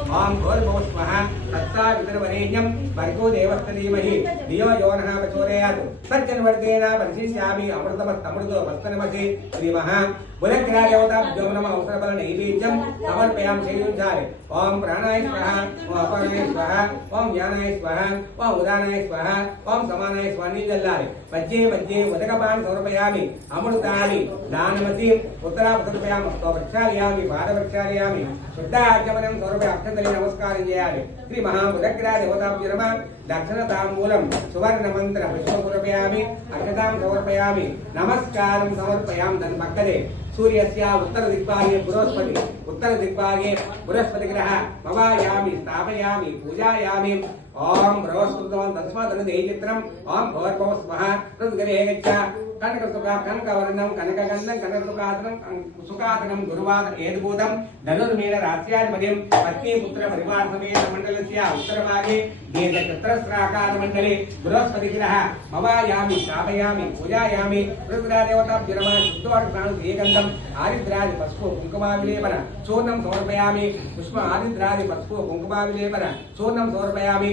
ओम भूर्भुवः स्वः तत्सवितुर्वरेण्यं भर्गो देवस्य धीमहि धियो यो नः प्रचोदयात् सज्जनवर्गेण परिशिष्यामि अमृतमस्तमृतमस्तनमसि श्रीमः बुधग्रहदेवताभ्यो नमः औषधबल नैवेद्यं समर्पयामि शैलुञ्जाले ओम प्राणाय स्वाहा ओम अपानाय स्वाहा ओम ज्ञानाय स्वाहा ओम उदानाय स्वाहा ओम समानाय स्वाहा नीजल्लाले मध्य मध्य उदकपान समर्पयामि अमृतानि दानमति उत्तरापसर्पयामि वृक्षालयामि पादवृक्षालयामि शुद्धाचमनं समर्पयामि अक्षतले नमस्कारं చేయాలి శ్రీ మహాబుధగ్రహ దేవతాభ్యో నమః దక్షిణతాంబూలం సువర్ణమంత్ర పుష్పం సమర్పయామి అక్షతాం సమర్పయామి నమస్కారం సమర్పయామి దాని పక్కనే सूर्यस्य उत्तर दिग्भागे बृहस्पति उत्तर दिग्भागे बृहस्पति ग्रह भवायामि स्थापयामि पूजायामि ओम बृहस्पतिं तस्मात् देहिचित्रम् ओम भूर्भुवः स्वः तद्गरे गच्छ कनकसुखा कनकवर्णं कनकगन्धं कनकसुखासनं सुखासनं गुरुवासर एतभूतं धनुर्मीन रास्याधिपतिं पत्नीपुत्र परिवार समेत मण्डलस्य उत्तरभागे दीर्घचतुरस्राकार मण्डले बृहस्पति ग्रह भवायामि स्थापयामि पूजायामि रुद्रदेवताभ्यो नमः शुद्धोर्घ्राणं एकगन्धं आदिद्रादि पस्पु कुङ्कुमाविलेपन चूर्णं समर्पयामि पुष्प आदिद्रादि पस्पु कुङ्कुमाविलेपन चूर्णं समर्पयामि